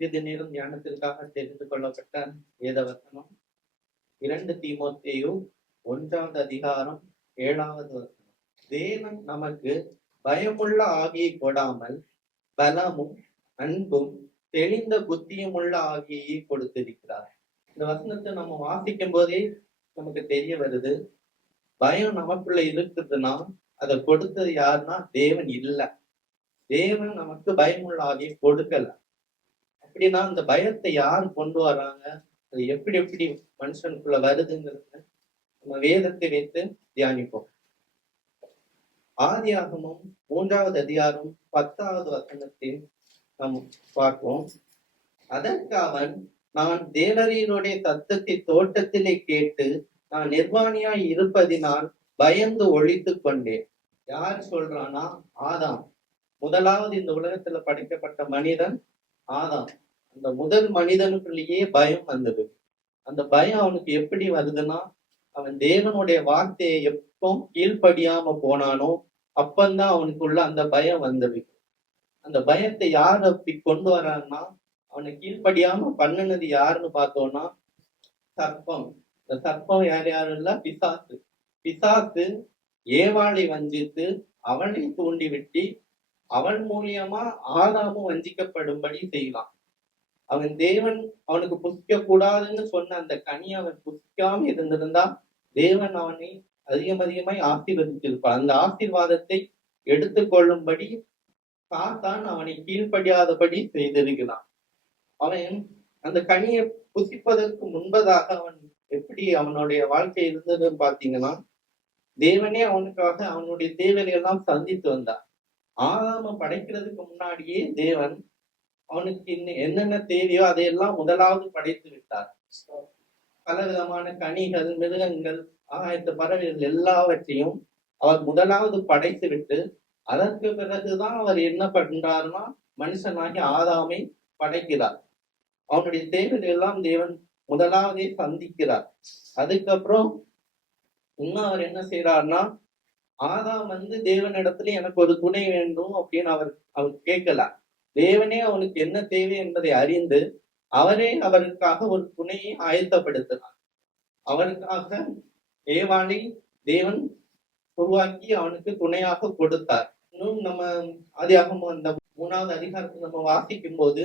இது நேரம் தியானத்திற்காக தெரிந்து கொள்ளப்பட்ட வேதவசனம் 2 தீமோத்தேயு 1வது அதிகாரம் 7வது வசனம். தேவன் நமக்கு பயமுள்ள ஆவியை கொடாமல் பலமும் அன்பும் தெளிந்த புத்தியும் உள்ள ஆவியை கொடுத்திருக்கிறார். இந்த வசனத்தை நம்ம வாசிக்கும் போதே நமக்கு தெரிய வருது, பயம் நமக்குள்ள இருக்குதுன்னா அதை கொடுத்தது யாருன்னா தேவன் இல்லை. தேவன் நமக்கு பயமுள்ள ஆவியை கொடுக்கல. அப்படின்னா அந்த பயத்தை யார் கொண்டு வராங்க, அது எப்படி எப்படி மனுஷனுக்குள்ள வருதுங்கிறத நம்ம வேதத்தை வைத்து தியானிப்போம். ஆதியாகமம் 3வது அதிகாரம் 10வது வசனத்தில் நாம் பார்ப்போம். அதற்கு அவன், நான் தேவரீருடைய சத்தத்தை தோட்டத்திலே கேட்டு நான் நிர்வாணியாய் இருப்பதினால் பயந்து ஒழித்து கொண்டேன். யார் சொல்றானா? ஆதாம். முதலாவது இந்த உலகத்துல படைக்கப்பட்ட மனிதன் ஆதாம். அந்த முதல் மனிதனுக்குள்ளேயே பயம் வந்தது. அந்த பயம் அவனுக்கு எப்படி வருதுன்னா, அவன் தேவனுடைய வார்த்தையை எப்போ கீழ்ப்படியாம போனானோ அப்பந்தான் அவனுக்குள்ள அந்த பயம் வந்தது. அந்த பயத்தை யார் அப்படி கொண்டு வரான்னா, அவனை கீழ்ப்படியாம பண்ணினது யாருன்னு பார்த்தோம்னா சர்ப்பம். இந்த சர்ப்பம் யாரும் இல்ல, பிசாசு. பிசாசு ஏவாளை வஞ்சித்து அவனை தூண்டி விட்டு அவன் மூலியமா ஆதாமும் வஞ்சிக்கப்படும்படி செய்யலாம். அவன் தேவன் அவனுக்கு புசிக்க கூடாதுன்னு சொன்ன அந்த கனியை அவன் புசிக்காம இருந்திருந்தா தேவன் அவனை அதிகமாய் ஆசீர்வதித்திருப்பான். அந்த ஆசீர்வாதத்தை எடுத்துக்கொள்ளும்படி சாத்தான் அவனை கீழ்ப்படியாதபடி செய்திருக்கிறான். அவன் அந்த கனியை புசிப்பதற்கு முன்பதாக அவன் எப்படி அவனுடைய வாழ்க்கை இருந்ததுன்னு பாத்தீங்கன்னா, தேவனே அவனுக்காக அவனுடைய தேவைகளை எல்லாம் சந்தித்து வந்தான். ஆதாம படைக்கிறதுக்கு முன்னாடியே தேவன் அவனுக்கு என்னென்ன தேவையோ அதையெல்லாம் முதலாவது படைத்து விட்டார். பல விதமான கனிகள், மிருகங்கள், ஆகாயத்து பறவைகள் எல்லாவற்றையும் அவர் முதலாவது படைத்து விட்டு அதற்கு பிறகுதான் அவர் என்ன பண்றாருன்னா மனுஷனாகி ஆதாமை படைக்கிறார். அவனுடைய தேவைகள் எல்லாம் தேவன் முதலாவதே சந்திக்கிறார். அதுக்கப்புறம் இன்னும் அவர் என்ன செய்யறாருன்னா, ஆதாம் தேவனிடத்துல எனக்கு ஒரு துணை வேண்டும் அப்படின்னு அவர் கேட்கல. தேவனே அவனுக்கு என்ன தேவை என்பதை அறிந்து அவரே அவருக்காக ஒரு துணையை ஆயத்தப்படுத்தினார். அவருக்காக ஏவாளை தேவன் உருவாக்கி அவனுக்கு துணையாக கொடுத்தார். இன்னும் நம்ம ஆதியாகமம் அந்த 3வது அதிகாரத்தை நம்ம வாசிக்கும் போது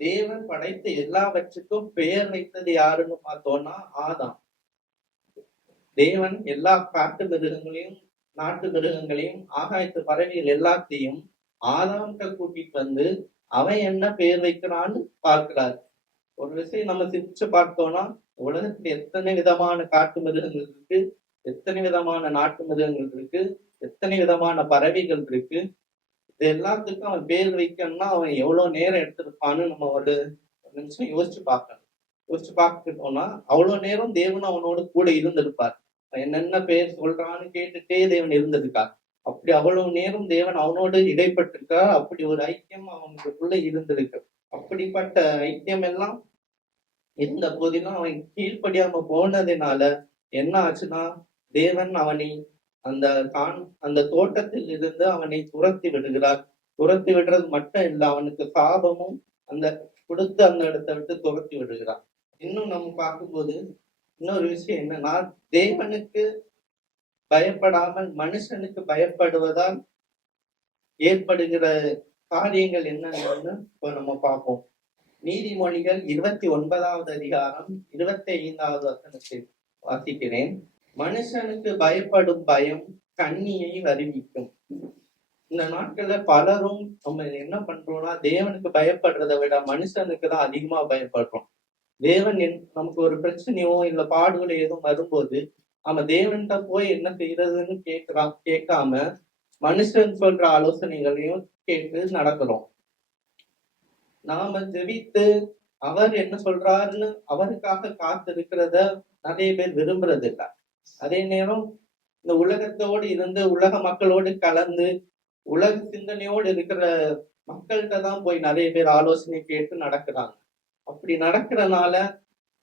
தேவன் படைத்த எல்லாவற்றுக்கும் பெயர் வைத்தது யாருன்னு பார்த்தோம்னா ஆதாம். தேவன் எல்லா காட்டு மிருகங்களையும் நாட்டு மிருகங்களையும் ஆகாயத்து பறவைகள் எல்லாத்தையும் ஆதாம்கிட்ட கூட்டிட்டு வந்து அவன் என்ன பெயர் வைக்கிறான்னு பார்க்கிறார். ஒரு விஷயம் நம்ம சிரிச்சு பார்த்தோம்னா, உலகத்துல எத்தனை விதமான காட்டு மிருகங்கள் இருக்கு, எத்தனை விதமான நாட்டு மிருகங்கள் இருக்கு, எத்தனை விதமான பறவைகள் இருக்கு. இது எல்லாத்துக்கும் அவன் பேர் வைக்கணும்னா அவன் எவ்வளவு நேரம் எடுத்திருப்பான்னு நம்ம ஒரு நிமிஷம் யோசிச்சு பார்க்கணும்னா அவ்வளவு நேரம் தேவன் அவனோட கூட இருந்திருப்பார். என்னென்ன பேர் சொல்றான்னு கேட்டுட்டே தேவன் இருந்திருக்கார். அப்படி அவ்வளவு நேரம் தேவன் அவனோடு இடைப்பட்டிருக்கா. அப்படி ஒரு ஐக்கியம் அவனுக்குள்ள இருந்திருக்கு. அப்படிப்பட்ட ஐக்கியம் எல்லாம் இருந்த போதிலும் அவன் கீழ்ப்படியாம போனதுனால என்ன ஆச்சுன்னா, தேவன் அவனை அந்த தோட்டத்தில் இருந்து அவனை துரத்தி விடுகிறார். துரத்தி விடுறது மட்டும் இல்ல, அவனுக்கு சாபமும் அந்த கொடுத்து அந்த இடத்தை விட்டு துரத்தி விடுகிறார். இன்னும் நம்ம பார்க்கும்போது இன்னொரு விஷயம் என்னன்னா, தேவனுக்கு பயப்படாமல் மனுஷனுக்கு பயப்படுவதால் ஏற்படுகிற காரியங்கள் என்னன்னு இப்போ நம்ம பார்ப்போம். நீதிமொழிகள் 29வது அதிகாரம் 25வது வசனத்தில் வாசிக்கிறேன். மனுஷனுக்கு பயப்படும் பயம் கண்ணியை வருவிக்கும். இந்த நாட்கள்ல பலரும் நம்ம என்ன பண்றோம்னா, தேவனுக்கு பயப்படுறதை விட மனுஷனுக்கு தான் அதிகமா பயப்படுறோம். தேவன் நமக்கு ஒரு பிரச்சனையோ இல்ல பாடுகளோ எதுவும் வரும்போது நம்ம தேவன்கிட்ட போய் என்ன செய்யறதுன்னு கேட்காம மனுஷன் சொல்ற ஆலோசனைகளையும் கேட்டு நடக்கிறோம். நாம ஜெபித்து அவர் என்ன சொல்றாருன்னு அவருக்காக காத்து இருக்கிறத நிறைய பேர் விரும்புறது இல்லை. அதே நேரம் இந்த உலகத்தோடு இருந்து உலக மக்களோடு கலந்து உலக சிந்தனையோடு இருக்கிற மக்கள்கிட்ட தான் போய் நிறைய பேர் ஆலோசனை கேட்டு நடக்கிறாங்க. அப்படி நடக்கிறனால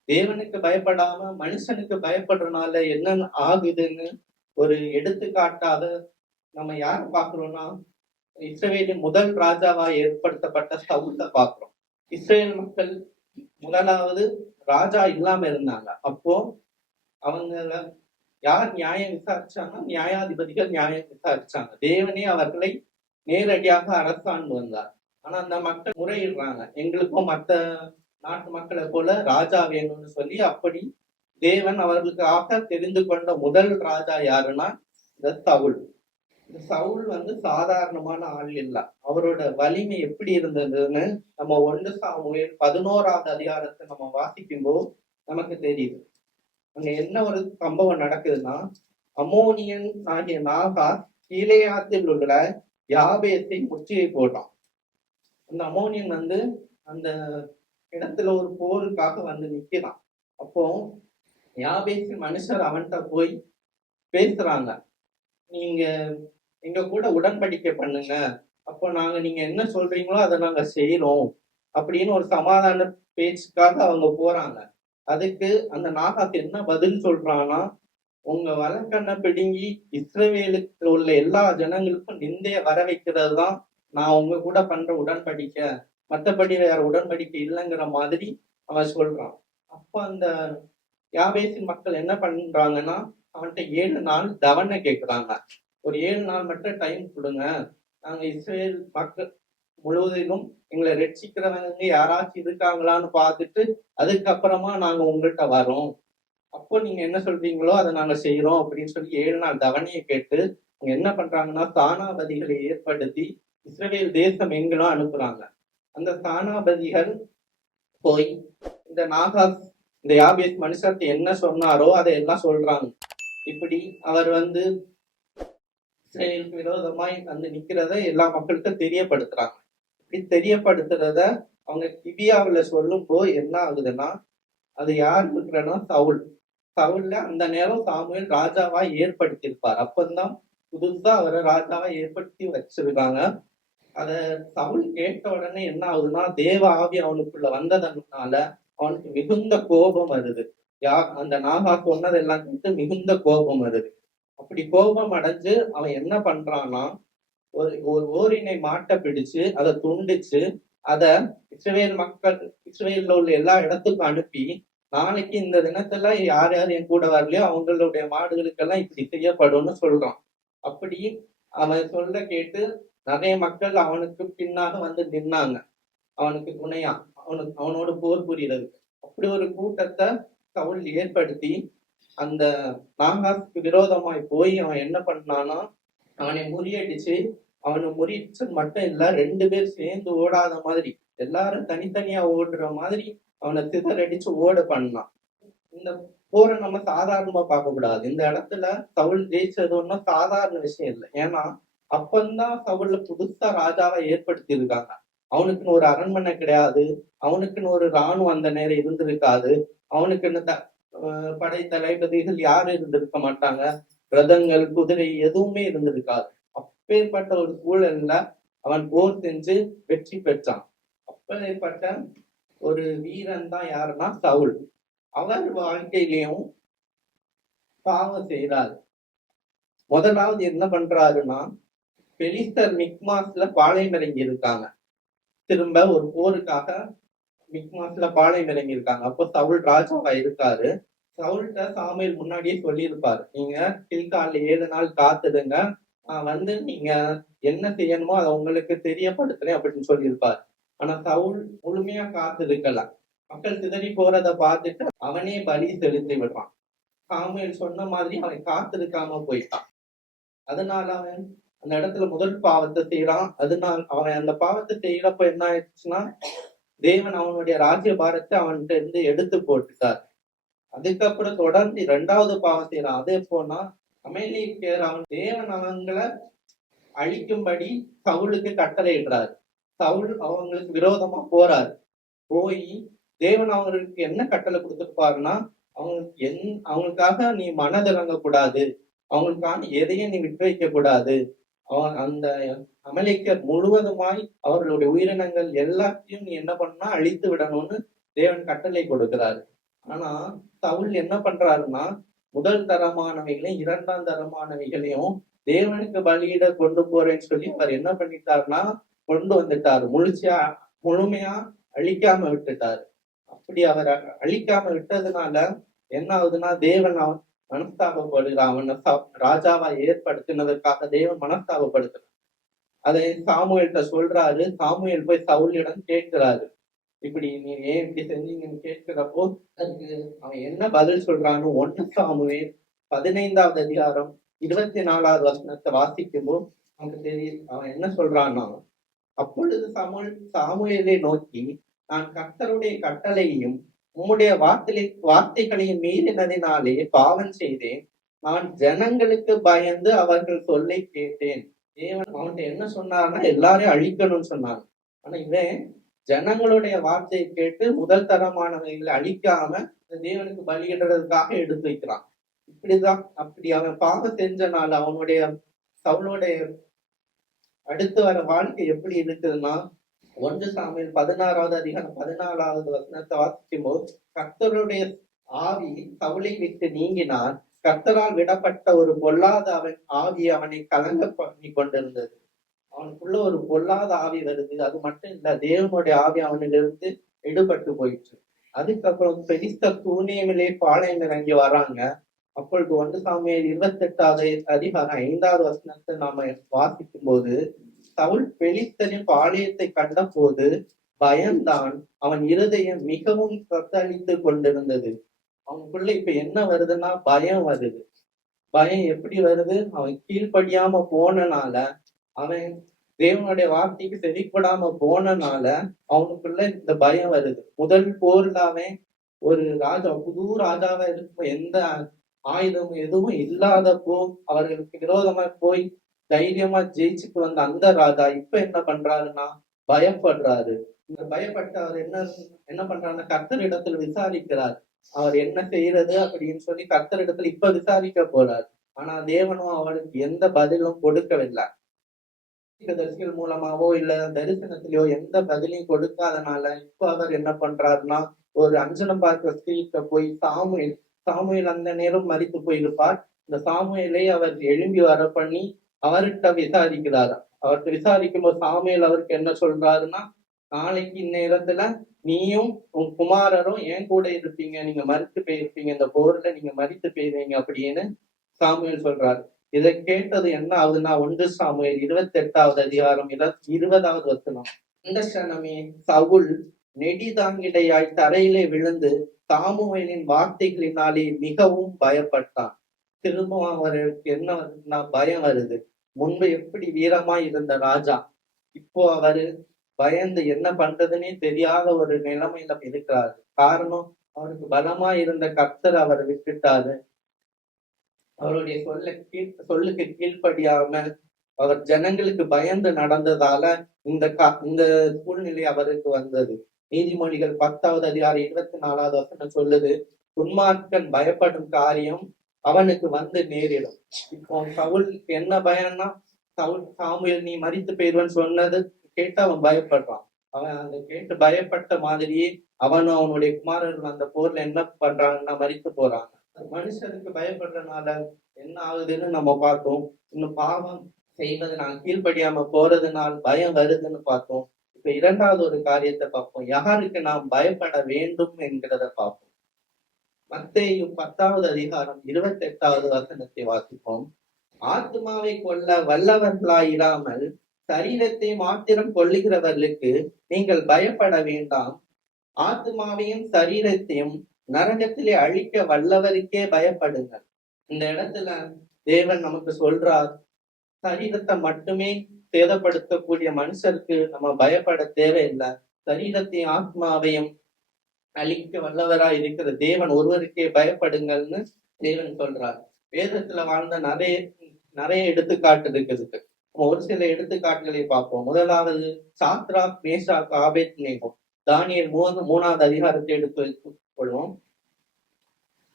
தேவனுக்கு பயப்படாம மனுஷனுக்கு பயப்படுறதுனால என்ன ஆகுதுன்னு ஒரு எடுத்துக்காட்டாக நம்ம யார பாக்குறோம்னா, இஸ்ரவேலின் முதல் ராஜாவா ஏற்படுத்தப்பட்ட சவுல பாக்குறோம். இஸ்ரேல் மக்கள் முதலாவது ராஜா இல்லாம இருந்தாங்க. அப்போ அவங்க யார் நியாயம் விசாரிச்சாங்க? நியாயாதிபதிகள் நியாயம் விசாரிச்சாங்க. தேவனே அவர்களை நேரடியாக அரசாண்டு வந்தார். ஆனா அந்த மக்கள் முறையிடுறாங்க, எங்களுக்கும் மத்த நாட்டு மக்களை போல ராஜா வேணும்னு சொல்லி. அப்படி தேவன் அவர்களுக்காக தெரிந்து கொண்ட முதல் ராஜா யாருன்னா இந்த சவுல். இந்த சவுல் சாதாரணமான ஆள் இல்ல. அவரோட வலிமை எப்படி இருந்ததுன்னு நம்ம 1 சாமுவேல் 11வது அதிகாரத்தை நம்ம வாசிக்கும் போது நமக்கு தெரியுது. அங்க என்ன ஒரு சம்பவம் நடக்குதுன்னா, அம்மோனியன் ஆகிய நாகாஸ் கீலேயாத்தில் உள்ள யாபேசை முற்றுகை போட்டான். அந்த அம்மோனியன் அந்த இடத்துல ஒரு போருக்காக நிக்கிறான். அப்போ யாபேசி மனுஷர் அவன்கிட்ட போய் பேசுறாங்க, நீங்க எங்க கூட உடன்படிக்கை பண்ணுங்க, அப்போ நாங்க நீங்க என்ன சொல்றீங்களோ அதை நாங்க செய்யறோம் அப்படின்னு ஒரு சமாதான பேச்சுக்காக அவங்க போறாங்க. அதுக்கு அந்த நாகாஸ் என்ன பதில் சொல்றான்னா, உங்க வழக்கண்ணை பிடுங்கி இஸ்ரவேலுக்கு உள்ள எல்லா ஜனங்களுக்கும் நிந்தைய வர வைக்கிறது தான் நான் உங்க கூட பண்ற உடன்படிக்கை, மற்றபடி வேற உடன்படிக்கை இல்லைங்கிற மாதிரி அவன் சொல்றான். அப்ப அந்த யாபேசின் மக்கள் என்ன பண்றாங்கன்னா, அவன்கிட்ட 7 நாள் தவணை கேட்கிறாங்க. ஒரு 7 நாள் மட்டும் டைம் கொடுங்க, நாங்க இஸ்ரேல் மக்கள் முழுவதிலும் எங்களை ரட்சிக்கிறவங்க யாராச்சும் இருக்காங்களான்னு பார்த்துட்டு அதுக்கப்புறமா நாங்க உங்கள்கிட்ட வரோம், அப்போ நீங்க என்ன சொல்றீங்களோ அதை நாங்க செய்யறோம் அப்படின்னு சொல்லி 7 நாள் தவணையை கேட்டு அவங்க என்ன பண்றாங்கன்னா, ஸ்தானாபதிகளை ஏற்படுத்தி இஸ்ரவேல் தேசம் எங்கெல்லாம் அனுப்புறாங்க. அந்த ஸ்தானாபதிகள் போய் இந்த நாகாஸ் இந்த யாபேஸ் மனுஷர்கிட்ட என்ன சொன்னாரோ அதை எல்லாம் சொல்றாங்க. இப்படி அவர் இஸ்ரேலுக்கு விரோதமாய் நிக்கிறத எல்லா மக்களுக்கும் தெரியப்படுத்துறாங்க. இப்படி தெரியப்படுத்துறத அவங்க கிபியாவுல சொல்லும் போது என்ன ஆகுதுன்னா, அது யார் இருக்கிறன்னா சவுல். சவுல்ல அந்த நேரம் சாமுவேல் ராஜாவா ஏற்படுத்தியிருப்பார். அப்பந்தான் புதுசா அவரை ராஜாவா ஏற்படுத்தி வச்சிருக்காங்க. அத சவுல் கேட்ட உடனே என்ன ஆகுதுன்னா, தேவ ஆவி அவனுக்குள்ள வந்ததுனால அவனுக்கு மிகுந்த கோபம் வருது. அந்த நாகா சொன்னதெல்லாம் கேட்டு மிகுந்த கோபம் வருது. அப்படி கோபம் அடைஞ்சு அவன் என்ன பண்றான்னா, ஒரு ஓரினை மாட்டை பிடிச்சு அதை துண்டிச்சு அத இஸ்ரவேல்ல உள்ள எல்லா இடத்துக்கும் அனுப்பி, நாளைக்கு இந்த தினத்துல யார் யார் என் கூட வரலையோ அவங்களுடைய மாடுகளுக்கெல்லாம் இப்படி செய்யப்படும்னு சொல்றான். அப்படி அவன் சொல்ல கேட்டு நிறைய மக்கள் அவனுக்கு பின்னாக நின்னாங்க, அவனுக்கு துணையா அவனோட போர் புரியறதுக்கு. அப்படி ஒரு கூட்டத்தை சவுல் ஏற்படுத்தி அந்த நாகாஸ்க்கு விரோதமாய் போய் அவன் என்ன பண்ணானா, அவனை முறியடிச்சு, அவனை முறியடிச்சு மட்டும் இல்ல, 2 பேர் சேர்ந்து ஓடாத மாதிரி எல்லாரும் தனித்தனியா ஓடுற மாதிரி அவனை சிதறடிச்சு ஓட பண்ணான். இந்த போரை நம்ம சாதாரணமா பார்க்க கூடாது. இந்த இடத்துல சவுல் ஜெயிச்சது ஒன்றும் சாதாரண விஷயம் இல்லை. ஏன்னா அப்பந்தான் சவுல்ல புதுசா ராஜாவை ஏற்படுத்தி இருக்காங்க. அவனுக்குன்னு ஒரு அரண்மனை கிடையாது, அவனுக்குன்னு ஒரு இராணுவம் அந்த நேரம் இருந்திருக்காது, அவனுக்குன்னு படை தளபதிகள் யாரும் இருந்திருக்க மாட்டாங்க, ரதங்கள் குதிரை எதுவுமே இருந்திருக்காது. அப்பேற்பட்ட ஒரு சூழல்ல அவன் போர் செஞ்சு வெற்றி பெற்றான். அப்பேற்பட்ட ஒரு வீரன் தான் யாருன்னா சவுல். அவர் வாழ்க்கையிலையும் பாவம் செய்யறாரு. முதலாவது என்ன பண்றாருன்னா, பெலிஸ்தர் மிக்மாஸ்ல பாளையம் இறங்கி இருக்காங்க. திரும்ப ஒரு போருக்காக மிக்மாஸ்ல பாளையம் இறங்கி இருக்காங்க. அப்போ சவுல் ராஜாவா இருக்காரு. சவுல்கிட்ட சாமுவேல் முன்னாடியே சொல்லியிருப்பாரு, நீங்க கில்கால்ல 7 நாள் காத்துடுங்க, நான் நீங்க என்ன செய்யணுமோ அதை உங்களுக்கு தெரியப்படுத்துறேன் அப்படின்னு சொல்லியிருப்பாரு. ஆனா சவுல் முழுமையா காத்து இருக்கல. மக்கள் சிதறி போறத பார்த்துட்டு அவனே பலி செலுத்தி விடுறான். சாமுவேல் சொன்ன மாதிரி அவன் காத்திருக்காம போயிட்டான். அதனால அவன் அந்த இடத்துல முதல் பாவத்தை செய்யறான். அதனால அவன் அந்த பாவத்தை செய்யறப்ப என்ன ஆயிடுச்சுன்னா, தேவன் அவனுடைய ராஜ்ய பாரத்தை அவன்கிட்ட இருந்து எடுத்து போட்டுட்டார். அதுக்கப்புறம் தொடர்ந்து 2வது பாவம் செய்யறான். அதே போனா அமலேக்கியர் தேவன் அவங்களை அழிக்கும்படி சவுலுக்கு கட்டளையிடுறாரு. சவுல் அவங்களுக்கு விரோதமா போறாரு. போய் தேவன் அவங்களுக்கு என்ன கட்டளை கொடுத்துருப்பாருன்னா, அவங்களுக்காக நீ மனதிறங்க கூடாது, அவங்களுக்கான எதையும் நீ விட்டு வைக்க கூடாது, அந்த அமலேக்கியர் முழுவதுமாய் அவர்களுடைய உயிரினங்கள் எல்லாத்தையும் நீ என்ன பண்ணா அழித்து விடணும்னு தேவன் கட்டளை கொடுக்கிறாரு. ஆனா சவுல் என்ன பண்றாருன்னா, முதல் தரமானவைகளையும் 2ஆம் தரமானவைகளையும் தேவனுக்கு பலியிட கொண்டு போறேன்னு சொல்லி அவர் என்ன பண்ணிட்டாருன்னா கொண்டு வந்துட்டாரு. முழுமையா அழிக்காம விட்டுட்டாரு. அப்படி அவர் அழிக்காம விட்டதுனால என்ன ஆகுதுன்னா, தேவன் அவன் மனஸ்தாபப்படுகிறான். அவனை ராஜாவா ஏற்படுத்தினதற்காக தேவன் மனஸ்தாபப்படுத்துறான். அதை சாமுவேல்கிட்ட சொல்றாரு. சாமுவேல் போய் சவுலிடம் கேட்கிறாரு, இப்படி நீ ஏன் இப்படி செஞ்சீங்கன்னு கேட்கிறப்போ அதுக்கு அவன் என்ன பதில் சொல்றான்னு 1 சாமுவேல் 15வது அதிகாரம் 24வது வசனத்தை வாசிக்கும்போது நமக்கு தெரியும் அவன் என்ன சொல்றான்னா, அப்பொழுது சாமுவேலை நோக்கி, நான் கர்த்தருடைய கட்டளையையும் உம்முடைய வார்த்தைகளையும் மீறினதினாலே பாவம் செய்தேன். நான் ஜனங்களுக்கு பயந்து அவர்கள் சொல்லை கேட்டேன். தேவன் அவன்கிட்ட என்ன சொன்னார்னா, எல்லாரையும் அழிக்கணும்னு சொன்னாங்க. ஆனா இவன் ஜனங்களுடைய வார்த்தையை கேட்டு முதல் தரமானவைகளை அழிக்காம தேவனுக்கு பலியிடுறதுக்காக எடுத்து வைக்கிறான். இப்படிதான் அப்படி அவன் பாவம் செஞ்சனால அவனுடைய சவுளுடைய அடுத்து வர வாழ்க்கை எப்படி இருக்குதுன்னா, 1 சாமுவேல் 16வது அதிகாரம் 14வது வசனத்தை வாசிக்கும் போது, கர்த்தருடைய ஆவி சவுலை விட்டு நீங்கினார். கர்த்தரால் விடப்பட்ட ஒரு பொல்லாத அவன் ஆவி அவனை கலங்க பண்ணி கொண்டிருந்தது. அவனுக்குள்ள ஒரு பொல்லாத ஆவி வருது. அது மட்டும் இல்ல, தேவனுடைய ஆவி அவனிலிருந்து எடுபட்டு போயிடுச்சு. அதுக்கப்புறம் பெலிஸ்தர் சூனேமிலே பாளையம் இறங்கி வராங்க. அப்பொழுது 1 சாமுவேல் 28வது அதிகாரம் 5வது வசனத்தை நாம வாசிக்கும் போது, சவுல் பெலிஸ்தரின் பாளையத்தை கண்ட போது பயந்தான். அவன் இருதயம் மிகவும் தத்தளித்து கொண்டிருந்தது. அவனுக்குள்ள இப்ப என்ன வருதுன்னா, பயம் வருது. பயம் எப்படி வருது? அவன் கீழ்ப்படியாம போனனால, அவன் தேவனுடைய வார்த்தைக்கு செவிப்படாம போனனால அவனுக்குள்ள இந்த பயம் வருது. முதல் போர்ல அவன் ஒரு ராஜா, புது ராஜாவா இருக்கும், எந்த ஆயுதமும் எதுவும் இல்லாதப்போ அவர்களுக்கு விரோதமா போய் தைரியமா ஜெயிச்சுட்டு வந்த அந்த ராஜா இப்ப என்ன பண்றாருன்னா, பயப்படுறாரு. இந்த பயப்பட்டு அவர் என்ன பண்றாருன்னா, கர்த்தரிடத்தில் விசாரிக்கிறார். அவர் என்ன செய்யறது அப்படின்னு சொல்லி கர்த்தரிடத்துல இப்ப விசாரிக்க போறார். ஆனா தேவனும் அவருக்கு எந்த பதிலும் கொடுக்கவில்லை. தரிசிகள் மூலமாவோ இல்ல தரிசனத்திலயோ எந்த பதிலையும் கொடுக்காதனால இப்ப அவர் என்ன பண்றாருன்னா, ஒரு அஞ்சனம் பார்க்கிற ஸ்திரீட்ட போய் சாமுவேல் அந்த நேரம் மரித்து போயிருப்பார். இந்த சாமுவேலை அவர் எழும்பி வர பண்ணி அவர்கிட்ட விசாரிக்கிறாரு. அவர்கிட்ட விசாரிக்கும் போது சாமுவேல் அவருக்கு என்ன சொல்றாருன்னா, நாளைக்கு இந்நேரத்துல நீயும் உன் குமாரரும் என் கூட இருப்பீங்க, நீங்க மரித்து போயிருப்பீங்க, இந்த போர்ல நீங்க மரித்து போயிருவீங்க அப்படின்னு சாமுவேல் சொல்றாரு. இதை கேட்டது என்ன ஆகுதுன்னா, 1 சாமுவேல் 28வது அதிகாரம் 20வது வசனம். இந்த சனமே சவுல் நெடிதாங்கிடையாய் தரையிலே விழுந்து சாமுவேலின் வார்த்தைகளினாலே மிகவும் பயப்பட்டான். திரும்பவும் அவருக்கு என்ன வருதுன்னா, பயம் வருது. முன்பு எப்படி வீரமாய் இருந்த ராஜா இப்போ அவரு பயந்து என்ன பண்றதுன்னே தெரியாத ஒரு நிலைமையில இருக்கிறாரு. காரணம், அவருக்கு பலமா இருந்த கர்த்தர் அவரை விட்டுட்டாரு. அவருடைய சொல்லுக்கு கீழ்ப்படியாம அவர் ஜனங்களுக்கு பயந்து நடந்ததால இந்த சூழ்நிலை அவருக்கு வந்தது. நீதிமொழிகள் 10வது அதிகாரம் 24வது வசனம் சொல்லுது, துன்மார்க்கன் பயப்படும் காரியம் அவனுக்கு வந்து நேரிடும். இப்போ சவுலுக்கு என்ன பயம்னா, சாமுவேல் நீ மரித்து போயிடுவன்னு சொன்னது கேட்டு அவன் பயப்படுறான். அவன் அந்த கேட்டு பயப்பட்ட மாதிரியே அவனும் அவனுடைய குமாரர்கள் அந்த போர்ல என்ன பண்றாங்கன்னா மரித்து போறாங்க. மனுஷனுக்கு பயப்படுறதுனால என்ன ஆகுதுன்னு நம்ம பார்த்தோம். இன்னும் பாவம் செய்வது நான் கீழ்ப்படியாம போறதுனால பயம் வருதுன்னு பார்த்தோம். இப்ப 2வது ஒரு காரியத்தை பார்ப்போம். யாருக்கு நாம் பயப்பட வேண்டும் என்கிறத பார்ப்போம். மத்தேயு 10வது அதிகாரம் 28வது வசனத்தை வாசிப்போம். ஆத்மாவை கொல்ல வல்லவர்களாயிராமல் சரீரத்தை மாத்திரம் கொல்லுகிறவர்களுக்கு நீங்கள் பயப்பட வேண்டாம். ஆத்மாவையும் சரீரத்தையும் நரகத்திலே அழிக்க வல்லவருக்கே பயப்படுங்கள். இந்த இடத்துல தேவன் நமக்கு சொல்றார், சரீரத்தை மட்டுமே சேதப்படுத்தக்கூடிய மனுஷருக்கு நம்ம பயப்பட தேவையில்லை. சரீரத்தையும் ஆத்மாவையும் அழிக்க வல்லவரா இருக்கிற தேவன் ஒருவருக்கே பயப்படுங்கள்னு தேவன் சொல்றார். வேதத்துல வாழ்ந்த நிறைய எடுத்துக்காட்டு இருக்குது. ஒரு சில எடுத்துக்காட்டுகளை பார்ப்போம். முதலாவது சாத்ராக், மேஷாக், ஆபேத்நேகோ. தானியேல் 3வது அதிகாரத்தை எடுத்து கொள்வோம்.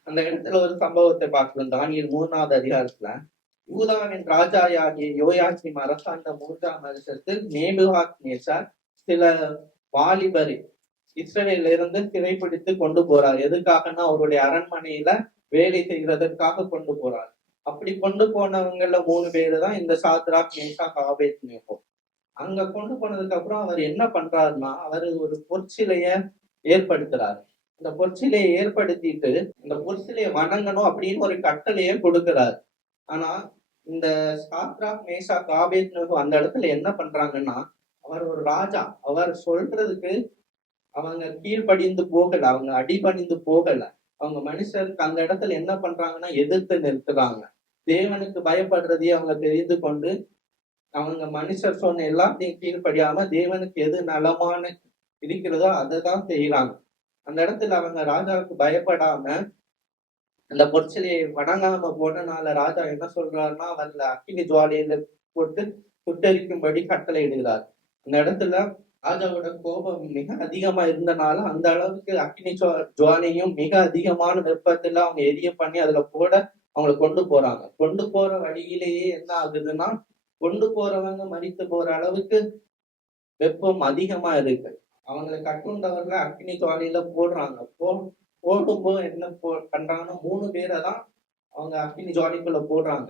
அந்த இடத்துல ஒரு சம்பவத்தை பார்க்கிறோம். தானியேல் 3வது அதிகாரத்துல, யூதாவின் ராஜாயாகிய யோயாக்கீம் அரசாண்ட 3ஆம் வருஷத்தில் நேபுகாத்நேச்சார் சில வாலிபரை இஸ்ரவேல்ல இருந்து சிறைப்பிடித்து கொண்டு போறார். எதுக்காகன்னா அவருடைய அரண்மனையில வேலை செய்கிறதற்காக கொண்டு போறார். அப்படி கொண்டு போனவங்கல 3 பேரு தான் இந்த சாத்ராக், மேஷாக், ஆபேத்நேகோ. அங்க கொண்டு போனதுக்கு அப்புறம் அவர் என்ன பண்றாருன்னா, அவரு ஒரு பொற்சிலைய ஏற்படுத்துறாரு. இந்த பொற்சிலையை ஏற்படுத்திட்டு, இந்த பொற்சிலையை வணங்கணும் அப்படின்னு ஒரு கட்டளைய கொடுக்கிறாரு. ஆனா, இந்த சாத்ராக், மேஷாக், ஆபேத்நேகோ அந்த இடத்துல என்ன பண்றாங்கன்னா, அவர் ஒரு ராஜா. அவர் சொல்றதுக்கு அவங்க கீழ்ப்படிந்து போகல. அவங்க அடிபணிந்து போகல. அவங்க மனுஷருக்கு அந்த இடத்துல என்ன பண்றாங்கன்னா, எதிர்த்து நிறுத்துறாங்க. தேவனுக்கு பயப்படுறதையே அவங்க தெரிந்து கொண்டு, அவங்க மனுஷர் சொன்ன எல்லாத்தையும் கீழ்ப்படியாம தேவனுக்கு எது நலமான இருக்கிறதோ அததான் செய்யறாங்க. அந்த இடத்துல அவங்க ராஜாவுக்கு பயப்படாம அந்த பொற்சிலையை வணங்காம போனனால ராஜா என்ன சொல்றாருன்னா, அவர்ல அக்கினி ஜுவாலையில போட்டு சுட்டரிக்கும்படி கட்டளை இடுகிறார். அந்த இடத்துல ராஜாவோட கோபம் மிக அதிகமா இருந்தனால அந்த அளவுக்கு அக்கினி ஜுவாலையும் மிக அதிகமான வெப்பத்துல அவங்க எரிய பண்ணி அதுல போட அவங்களை கொண்டு போறாங்க. கொண்டு போற வழியிலேயே என்ன ஆகுதுன்னா, கொண்டு போறவங்க மரித்து போற அளவுக்கு வெப்பம் அதிகமா இருக்கு. அவங்களை கட்டுண்டவர்ல அக்கினி ஜுவாலையில போடுறாங்க. போடும்போது என்ன பண்றாங்கன்னா 3 பேரை தான் அவங்க அக்கினி ஜுவாலைக்குள்ள போடுறாங்க.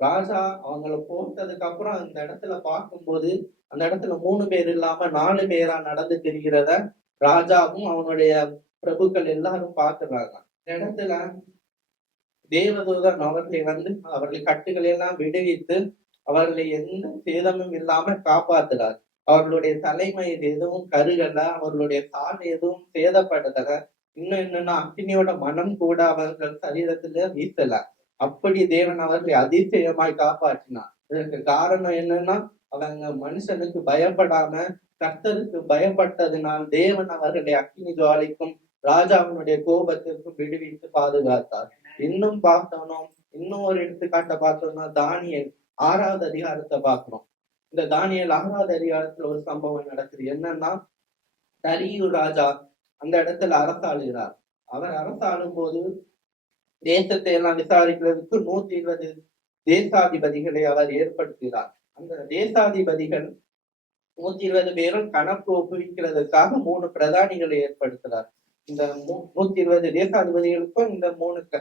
ராஜா அவங்கள போட்டதுக்கு அப்புறம் அந்த இடத்துல பார்க்கும்போது அந்த இடத்துல 3 பேர் இல்லாம 4 பேரா நடந்து திரிகிறத ராஜாவும் அவனுடைய பிரபுக்கள் எல்லாரும் பார்த்துறாங்க. இந்த இடத்துல தேவதூதன் அவர்களை கட்டுகளை எல்லாம் விடுவித்து அவர்களை எந்த சேதமும் இல்லாம காப்பாத்துறார். அவர்களுடைய தலைமையில் எதுவும் கருகல, அவர்களுடைய கால் எதுவும் சேதப்படுதல. இன்னும் என்னன்னா அக்கினியோட மனம் கூட அவர்கள் சரீரத்துல வீசல. அப்படி தேவன் அவர்களை அதிசயமாய் காப்பாற்றினார். இதற்கு காரணம் என்னன்னா, அவங்க மனுஷனுக்கு பயப்படாம கர்த்தருக்கு பயப்பட்டதினால் தேவன் அவர்களை அக்கினி ஜுவாலைக்கும் ராஜாவினுடைய கோபத்திற்கும் விடுவித்து பாதுகாத்தார். இன்னும் பார்த்தோம்னா, இன்னும் ஒரு எடுத்துக்காட்ட பார்த்தோம்னா, தானியேல் 6வது அதிகாரத்தை பார்க்கிறோம். இந்த தானியேல் 6வது அதிகாரத்துல ஒரு சம்பவம் நடக்குது. என்னன்னா, தரியு ராஜா அந்த இடத்துல அரசாளுகிறார். அவர் அரசாளும் போது தேசத்தை எல்லாம் விசாரிக்கிறதுக்கு 120 தேசாதிபதிகளை அவர் ஏற்படுத்துகிறார். அந்த தேசாதிபதிகள் 120 பேரும் கணக்கு ஒப்புவிக்கிறதுக்காக 3 பிரதானிகளை ஏற்படுத்துகிறார். இந்த 120 தேசாதிபதிகளுக்கும் இந்த 3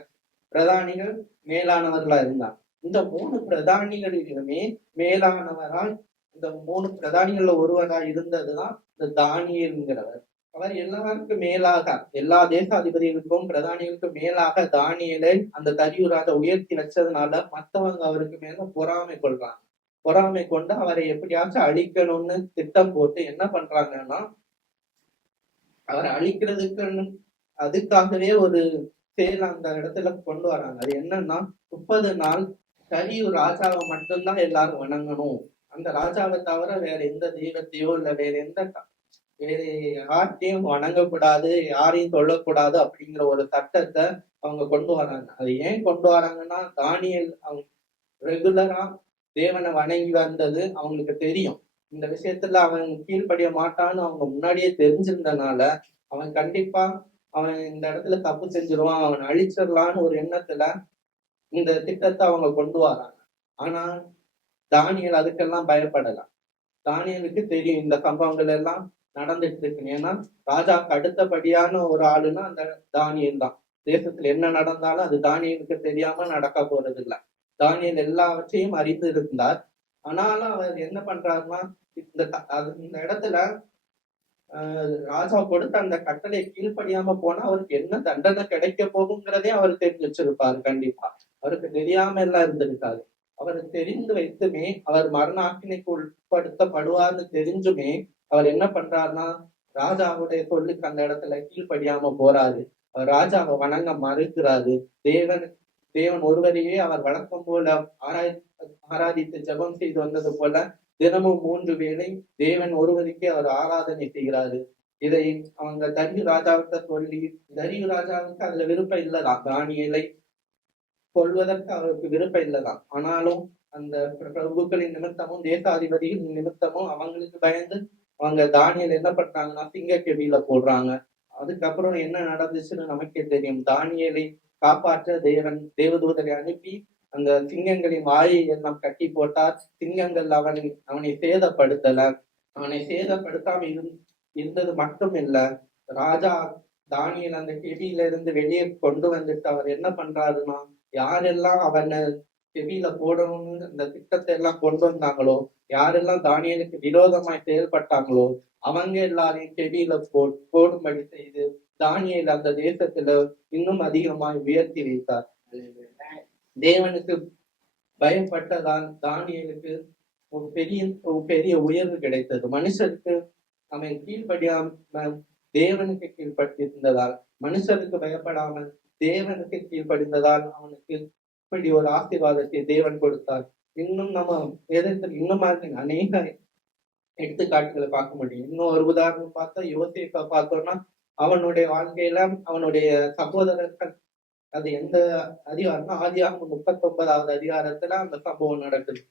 பிரதானிகள் மேலானவர்களா இருந்தார். இந்த 3 பிரதானிகளிலுமே மேலானவரால் இந்த 3 பிரதானிகள்ல ஒருவராய் இருந்ததுதான் இந்த தானியேல்ங்கிறவர். அவர் எல்லாருக்கும் மேலாக எல்லா தேசாதிபதிகளுக்கும் பிரதானிகளுக்கும் மேலாக தானியேலை அந்த தரியு ராஜா உயர்த்தி வச்சதுனால மத்தவங்க அவருக்கு மேல பொறாமை கொள்றாங்க. பொறாமை கொண்டு அவரை எப்படியாச்சும் அழிக்கணும்னு திட்டம் போட்டு என்ன பண்றாங்கன்னா, அவரை அழிக்கிறதுக்கு அதுக்காகவே ஒரு செயல் அந்த இடத்துல கொண்டு வராங்க. அது என்னன்னா, 30 நாள் தரியு ராஜாவை மட்டும்தான் எல்லாரும் வணங்கணும். அந்த ராஜாவை தவிர வேற எந்த தெய்வத்தையோ இல்ல வேற யார்ட்டையும் வணங்கக்கூடாது, யாரையும் சொல்லக்கூடாது அப்படிங்கிற ஒரு சட்டத்தை அவங்க கொண்டு வராங்க. அது ஏன் கொண்டு வராங்கன்னா, தானியேல் அவங்க ரெகுலரா தேவனை வணங்கி வந்தது அவங்களுக்கு தெரியும். இந்த விஷயத்துல அவன் கீழ்ப்படிய மாட்டான்னு அவங்க முன்னாடியே தெரிஞ்சிருந்தனால அவன் கண்டிப்பா அவன் இந்த இடத்துல தப்பு செஞ்சிருவான், அவன் அழிச்சிடலான்னு ஒரு எண்ணத்துல இந்த திட்டத்தை அவங்க கொண்டு வராங்க. ஆனா தானியேல் அதுக்கெல்லாம் பயப்படலாம். தானியேலுக்கு தெரியும் இந்த சம்பவங்கள் எல்லாம் நடந்துட்டு இருக்கு. ஏன்னா ராஜாவுக்கு அடுத்தபடியான ஒரு ஆளுன்னா அந்த தானியேல் தான். தேசத்துல என்ன நடந்தாலும் அது தானியேலுக்கு தெரியாம நடக்க போறது இல்லை. தானியேல் எல்லாவற்றையும் அறிந்து இருந்தார். ஆனாலும் அவர் என்ன பண்றாருன்னா, இந்த இடத்துல ராஜா கொடுத்த அந்த கட்டளை கீழ்ப்படியாம போனா அவருக்கு என்ன தண்டனை கிடைக்க போகுங்கிறதே அவர் தெரிஞ்சு வச்சிருப்பாரு. கண்டிப்பா அவருக்கு தெரியாம எல்லாம் இருந்திருக்காரு. அவர் தெரிந்து வைத்துமே அவர் மரண ஆக்கினைக்கு உட்படுத்தப்படுவார்னு தெரிஞ்சுமே அவர் என்ன பண்றாருன்னா, ராஜாவுடைய சொல்லுக்கு அந்த இடத்துல கீழ்ப்படியாம போறாரு. அவர் ராஜாவை வணங்க மறுக்கிறாரு. தேவன் ஒருவரையே அவர் வழக்கம் போல ஆராதித்து ஜெபம் செய்து வந்தது போல தினமும் 3 வேளை தேவன் ஒருவருக்கே அவர் ஆராதனை செய்கிறாரு. இதை அவங்க தரியு ராஜாவுக்கு சொல்லி, தரியு ராஜாவுக்கு அதுல விருப்பம் இல்லதான், தானியேலை கொள்வதற்கு அவருக்கு விருப்பம் இல்லதான். ஆனாலும் அந்த பிரபுக்களின் நிமித்தமும் தேசாதிபதியின் நிமித்தமும் அவங்களுக்கு பயந்து அவங்க தானியேல் என்ன பண்றாங்கன்னா சிங்க கெபியில போடுறாங்க. அதுக்கப்புறம் என்ன நடந்துச்சுன்னு நமக்கே தெரியும். தானியேலை காப்பாற்ற தேவதூதரை அனுப்பி அந்த சிங்கங்களின் வாயை எல்லாம் கட்டி போட்டார். சிங்கங்கள் அவனை சேதப்படுத்தல. அவனை சேதப்படுத்தாம இருந்தது மட்டும் இல்ல, ராஜா தானியேல் அந்த கெபியில இருந்து வெளியே கொண்டு வந்துட்டு அவர் என்ன பண்றாருன்னா, யாரெல்லாம் அவனை செவியில போடணும்னு அந்த திட்டத்தை எல்லாம் கொண்டு வந்தாங்களோ, யாரெல்லாம் தானியேலுக்கு விரோதமாய் செயல்பட்டாங்களோ அவங்க எல்லாரையும் செவியில போடும்படி செய்து தானியேல் அந்த தேசத்துல இன்னும் அதிகமாய் உயர்த்தி வைத்தார். தேவனுக்கு பயப்பட்டதால் தானியேலுக்கு ஒரு பெரிய உயர்வு கிடைத்தது. மனுஷருக்கு அவன் கீழ்ப்படியாம தேவனுக்கு கீழ்ப்பட்டிருந்ததால், மனுஷருக்கு பயப்படாமல் தேவனுக்கு கீழ்ப்படிந்ததால் அவனுக்கு இப்படி ஒரு ஆசீர்வாதத்தை தேவன் கொடுத்தார். இன்னும் நம்ம வேதத்தில் இன்னும் அநேக எடுத்துக்காட்டுகளை பார்க்க முடியும். இன்னும் ஒரு உதாரணம் பார்த்தா யோசேப்பை பார்த்தோம்னா அவனுடைய வாழ்க்கையில அவனுடைய சகோதரர்கள், அது எந்த அதிகாரம்னா ஆதியாகமம் 39வது அதிகாரத்துல அந்த சம்பவம் நடக்குது.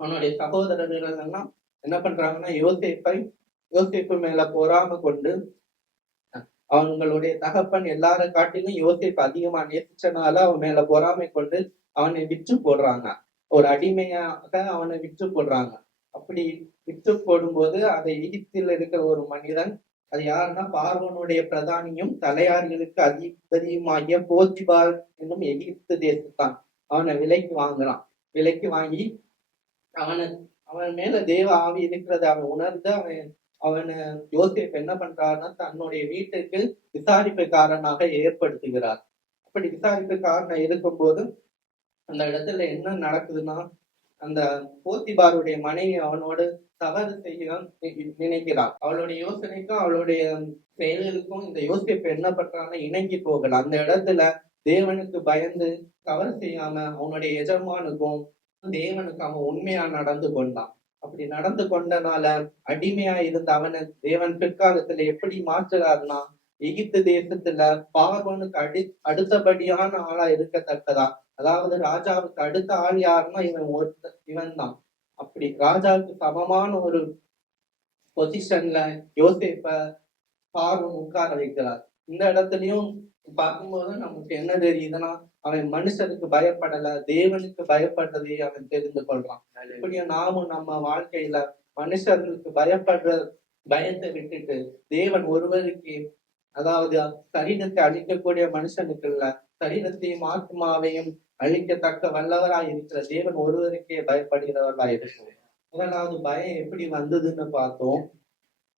அவனுடைய சகோதரர்கள் எல்லாம் என்ன பண்றாங்கன்னா யோசேப்பு மேல பொறாம கொண்டு அவங்களுடைய தகப்பன் எல்லார காட்டிலும் யோசேப்பு அதிகமா நேசிச்சனால அவன் மேல பொறாமை கொண்டு அவனை விற்று போடுறாங்க. ஒரு அடிமையாக அவனை விற்று போடுறாங்க. அப்படி விற்று போடும்போது அதை எகிப்தில் இருக்கிற ஒரு மனிதன், அது யாருன்னா பார்வோனுடைய பிரதானியும் தலையாரிகளுக்கு அதிபதியுமாகிய போத்திபார் என்னும் எகிப்து தேசத்தான். அவனை விலைக்கு வாங்குறான். விலைக்கு வாங்கி அவன் மேல தேவ ஆவி இருக்கிறத அவன் உணர்ந்து அவனை யோசேப்பு என்ன பண்றாருன்னா தன்னுடைய வீட்டுக்கு விசாரிப்புக்காரனாக ஏற்படுத்துகிறார். அப்படி விசாரிப்புக்காரன் இருக்கும்போது அந்த இடத்துல என்ன நடக்குதுன்னா, அந்த போத்திபாருடைய மனைவி அவனோடு தவறு செய்ய நினைக்கிறாள். அவளுடைய யோசனைக்கும் அவளுடைய செயல்களுக்கும் இந்த யோசேப்பு என்ன பண்றான்னா இணங்கி போகல. அந்த இடத்துல தேவனுக்கு பயந்து தவறு செய்யாம அவனுடைய எஜமானுக்கும் தேவனுக்கு அவன் உண்மையா நடந்து கொண்டான். அப்படி நடந்து கொண்டனால அடிமையா இருந்த அவனை தேவன் பிற்காலத்துல எப்படி மாற்றுறாருன்னா, எகிப்து தேசத்துல பார்வோனுக்கு அடுத்தபடியான ஆளா இருக்கத்தக்கதா, அதாவது ராஜாவுக்கு அடுத்த ஆள் யாருன்னா இவன் தான். அப்படி ராஜாவுக்கு சமமான ஒரு பொசிஷன்ல யோசேப்ப பார்வோன் உட்கார வைக்கிறார். இந்த இடத்துலயும் பார்க்கும்போது நமக்கு என்ன தெரியுதுன்னா, அவன் மனுஷனுக்கு பயப்படல, தேவனுக்கு பயப்படுறதை அவன் தெரிந்து கொள்றான். இப்படியா நாமும் நம்ம வாழ்க்கையில மனுஷர்களுக்கு பயத்தை விட்டுட்டு தேவன் ஒருவருக்கு, அதாவது சரீரத்தை அழிக்கக்கூடிய மனுஷனுக்கு இல்ல, சரீரத்தையும் ஆத்மாவையும் அழிக்கத்தக்க வல்லவராய் இருக்கிற தேவன் ஒருவருக்கே பயப்படுகிறவர்களாய் இருக்கும். முதலாவது பயம் எப்படி வந்ததுன்னு பார்த்தோம்.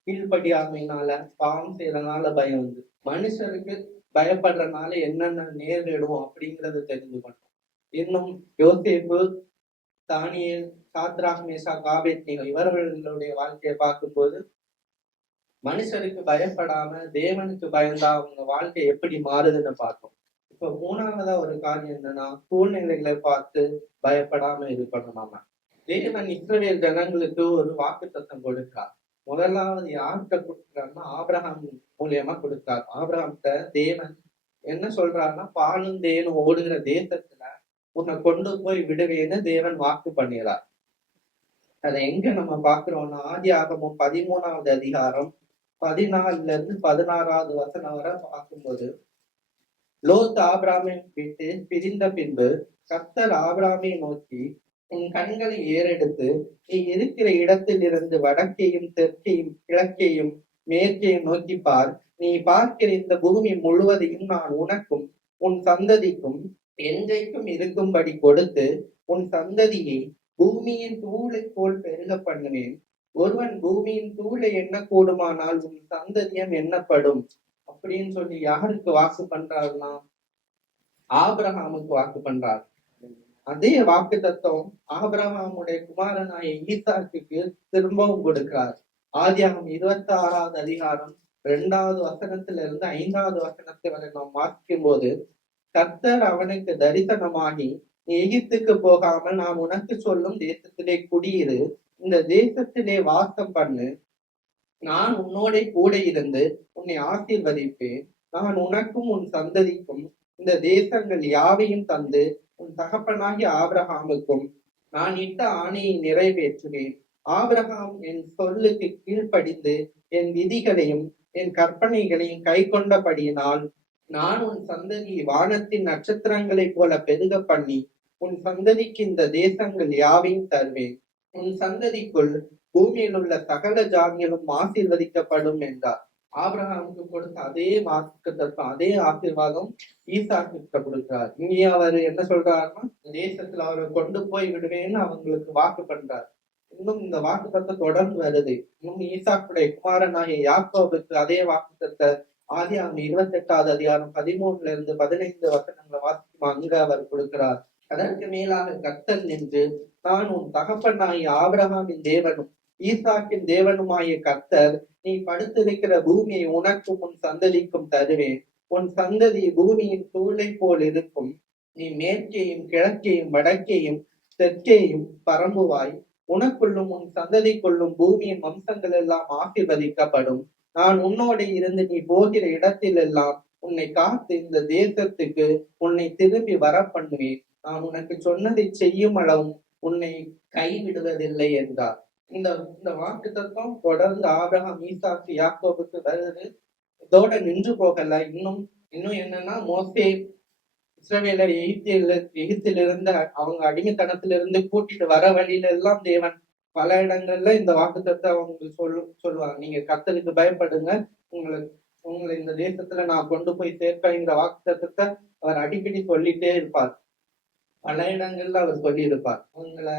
கீழ்ப்படியாமையினால, பாவம் செய்யறதுனால பயம் வந்து, மனுஷருக்கு பயப்படுறதுனால என்னென்ன நேரிடும் அப்படிங்கறத தெரிந்து கொண்டோம். இன்னும் யோசேப்பு, தானியேல், சாத்ராக், மேஷாக், ஆபேத்நேகோ இவர்களுடைய வாழ்க்கையை பார்க்கும்போது மனுஷருக்கு பயப்படாம தேவனுக்கு பயந்தா அவங்க வாழ்க்கை எப்படி மாறுதுன்னு பார்த்தோம். இப்ப மூணாவதா ஒரு காரியம் என்னன்னா, சூழ்நிலைகளை பார்த்து பயப்படாம இருக்கணும். நாம தேவன் இஸ்ரவேல் ஜனங்களுக்கு ஒரு வாக்குத்தத்தம் கொடுக்கிறார். முதலாவது யார்கிட்ட கொடுக்கிறாருன்னா ஆபிரகாம் மூலியமா கொடுத்தார். ஆபிரகாம்கிட்ட தேவன் என்ன சொல்றாருன்னா, பாலும் தேனும் ஓடுகிற தேசத்துல உன்னை கொண்டு போய் விடுவேன்னு தேவன் வாக்கு பண்ணிடுறார். அதை எங்க நம்ம பாக்குறோம்னா, ஆதியாகமம் 13வது அதிகாரம் 14-16 வசனம் வரை பார்க்கும்போது, லோத் ஆபிரகாமை விட்டு பிரிந்த பின்பு கர்த்தர் ஆபிரகாமை நோக்கி, உன் கண்களை ஏறெடுத்து நீ இருக்கிற இடத்தில் இருந்து வடக்கையும் தெற்கையும் கிழக்கையும் மேற்கையும் நோக்கி பார். நீ பார்க்கிற இந்த பூமி முழுவதையும் நான் உனக்கும் உன் சந்ததிக்கும் என்றைக்கும் இருக்கும்படி கொடுத்து உன் சந்ததியை பூமியின் தூளை போல் பெருக பண்ணுவேன். ஒருவன் பூமியின் தூளை எண்ண கூடுமானால் உன் சந்ததியம் எண்ணப்படும் அப்படின்னு சொல்லி யாருக்கு வாக்கு பண்றாருன்னா, ஆபிரகாமுக்கு வாக்கு பண்றார். அதே வாக்கு தத்துவம் ஆபிரகாமுடைய குமாரனாய ஈசாக்குக்கு திரும்பவும் கொடுக்கிறார். ஆதியாகமம் 26வது அதிகாரம் 2வது வசனத்திலிருந்து 5வது வசனத்தை வரை நாம் வாசிக்கும் போது, கர்த்தர் அவனுக்கு தரிசனமாகி, நீ எகிப்துக்கு போகாமல் நான் உனக்கு சொல்லும் தேசத்திலே குடியிரு, இந்த தேசத்திலே வாசம் பண்ணு, நான் உன்னோட கூட இருந்து உன்னை ஆசீர்வதிப்பேன், நான் உனக்கும் உன் சந்ததிக்கும் இந்த தேசங்கள் யாவையும் தந்து உன் தகப்பனாகிய ஆபிரகாமுக்கும் நான் இட்ட ஆணையை நிறைவேற்றுவேன். ஆபிரகாம் என் சொல்லுக்கு கீழ்ப்படிந்து என் விதிகளையும் என் கற்பனைகளையும் கை கொண்டபடியினால் நான் உன் சந்ததியை வானத்தின் நட்சத்திரங்களைப் போல பெருக பண்ணி உன் சந்ததிக்கு இந்த தேசங்கள் யாவையும் தருவேன். உன் சந்ததிக்குள் பூமியில் உள்ள சகல ஜாதிகளும் ஆசீர்வதிக்கப்படும் என்றார். ஆபிரகாமுக்கு கொடுத்த அதே வாக்குத்தத்தம், அதே ஆசீர்வாதம் ஈசாக்கு கொடுக்கிறார். இங்கே அவர் என்ன சொல்றாருன்னா, தேசத்துல அவரை கொண்டு போய் விடுவேன்னு அவங்களுக்கு வாக்கு பண்றார். இன்னும் இந்த வாக்குத்தத்தம் தொடர்ந்து வருது. இன்னும் ஈசாக்குடைய குமாரனாகிய யாக்கோபுக்கு அதே வாக்குத்தத்த ஆதியாகமம் 28வது அதிகாரம் 13-15 வசனங்களை வாசிக்கும் அங்க அவர் கொடுக்கிறார். அதற்கு மேலாக கர்த்தர் நின்று, நான் உன் தகப்பனாகிய ஆபிரகாமின் தேவனும் ஈசாக்கின் தேவனுமாகிய கர்த்தர், நீ படுத்திருக்கிற பூமியை உனக்கும் உன் சந்ததிக்கும் தருவேன். உன் சந்ததி பூமியின் தூளை போல் இருக்கும். நீ மேற்கேயும் கிழக்கேயும் வடக்கேயும் தெற்கேயும் பரம்புவாய். உனக்குள்ளும் உன் சந்ததிக்குள்ளும் பூமியின் வம்சங்கள் எல்லாம் ஆசீர்வதிக்கப்படும். நான் உன்னோடு இருந்து நீ போகிற இடத்திலெல்லாம் உன்னை காத்து இந்த தேசத்துக்கு உன்னை திரும்பி வர பண்ணுவேன். நான் உனக்கு சொன்னதை செய்யும் அளவும் உன்னை கைவிடுவதில்லை என்றார். இந்த வாக்கு தத்துவம் தொடர்ந்து ஆபிரகாம், ஈசாக்கு, யாக்கோபுக்கு வருது. இதோட நின்று போகல. இன்னும் என்னன்னா, மோசே இஸ்ரவேலர் எகிப்திலிருந்து அவங்க அடிமைத்தனத்திலிருந்து கூட்டிட்டு வர வழியில எல்லாம் தேவன் பல இடங்கள்ல இந்த வாக்குத்தத்தை அவங்க சொல்லுவாங்க. நீங்க கர்த்தருக்கு பயப்படுங்க, உங்களை இந்த தேசத்துல நான் கொண்டு போய் சேர்ப்பேங்கிற வாக்குத்தத்தை அவர் அடிக்கடி சொல்லிட்டே இருப்பார். பல இடங்கள்ல அவர் சொல்லி இருப்பார். அவங்களை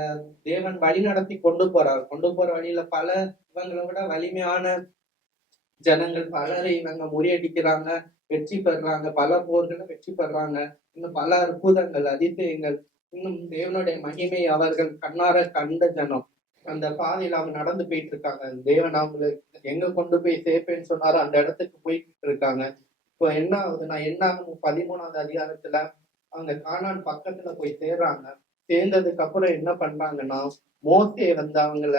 தேவன் வழி நடத்தி கொண்டு போற வழியில பல இவங்களை விட வலிமையான ஜனங்கள் பலரை இவங்க முறியடிக்கிறாங்க, வெற்றி பெறாங்க, பல போர்களை வெற்றி பெறாங்க. இன்னும் பல அற்புதங்கள், அதிசயங்கள், இன்னும் தேவனுடைய மகிமை அவர்கள் கண்ணார கண்ட ஜனம். அந்த பாதையில அவங்க நடந்து போயிட்டு இருக்காங்க. தேவன் அவங்களை எங்க கொண்டு போய் சேர்ப்பேன்னு சொன்னாரோ அந்த இடத்துக்கு போயிட்டு இருக்காங்க. இப்போ என்ன ஆகுதுன்னா, என்ன ஆகும், 13வது அதிகாரத்துல அவங்க கானான் பக்கத்துல போய் சேர்றாங்க. சேர்ந்ததுக்கு அப்புறம் என்ன பண்றாங்கன்னா, மோசே அவங்கள